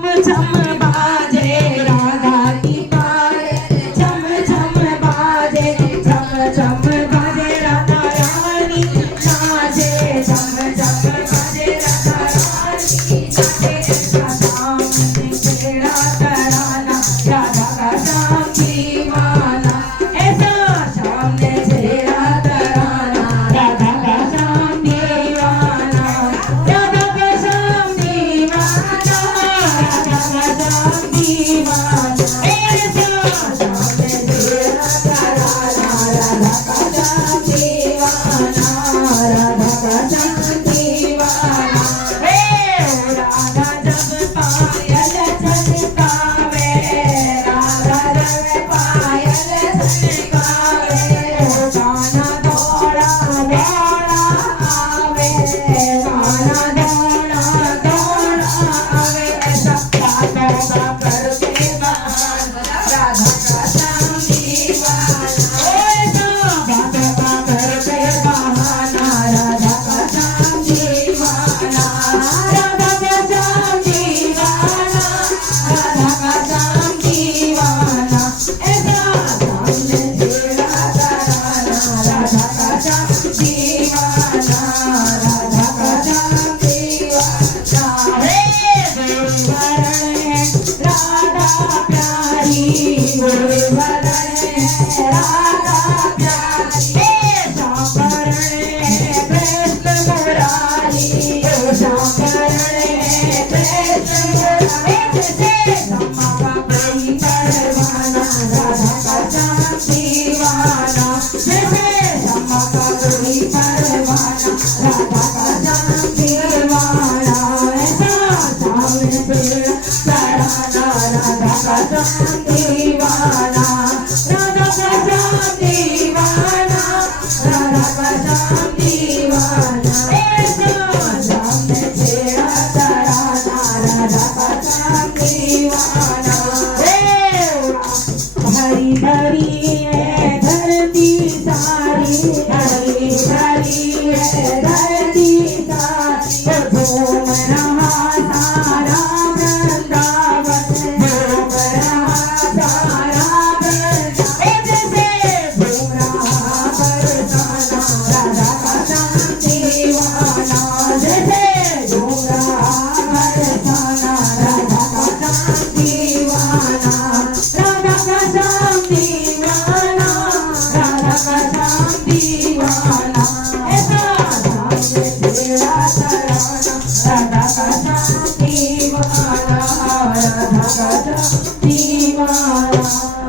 छम बाजे राधा की पायल छम छम बाजे छम छम बाजे राधा रानी नाचे छम छम बाजे राधा रानी नाचे ऐसा सामने तेरा तराना राधा का श्याम दीवाना ऐसा सामने तेरा तराना राधा का श्याम दीवाना राधा का श्याम दीवाना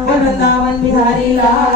वृंदावन बिहारी लाल।